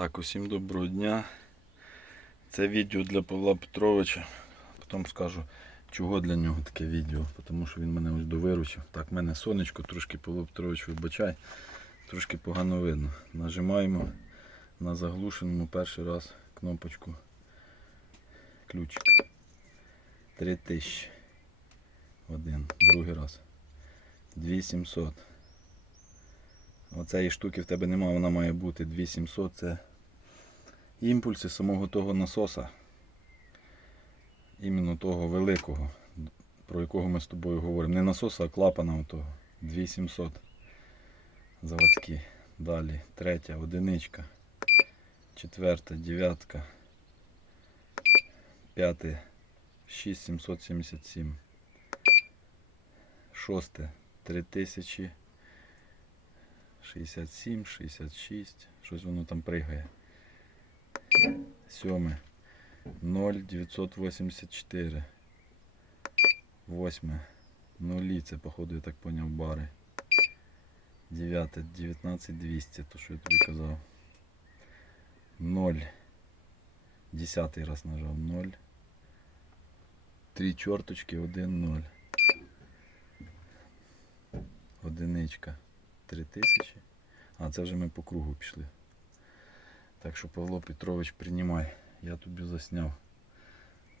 Так, усім доброго дня. Це відео для Павла Петровича. Потім скажу, чого для нього таке відео, тому що він мене ось довиручив. Так, в мене сонечко, трошки Павло Петрович вибачай, трошки погано видно. Нажимаємо на заглушеному перший раз кнопочку ключик. 3000. Один. Другий раз. 2700. Оцеї штуки в тебе немає, вона має бути 2700. Це імпульси самого того насоса. Іменно того великого, про якого ми з тобою говоримо. Не насоса, а клапана отого. 2700. Заводські. Далі. Третя, одиничка. Четверта, дев'ятка. П'яте, 6777. Шосте, 3000. 67, 66, щось воно там пригає. Сьоме. 0,984. Восьме. Нулі, це походу я так поняв бари. Дев'яте, 19200, то що я тобі казав. 0. Десятий раз нажав. 0. Три чорточки, 1, 0. Одиничка. 3000. А, це вже ми по кругу пішли. Так що Павло Петрович, приймай. Я тобі засняв.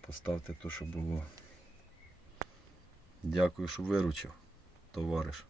Поставте то, що було. Дякую, що виручив, товариш.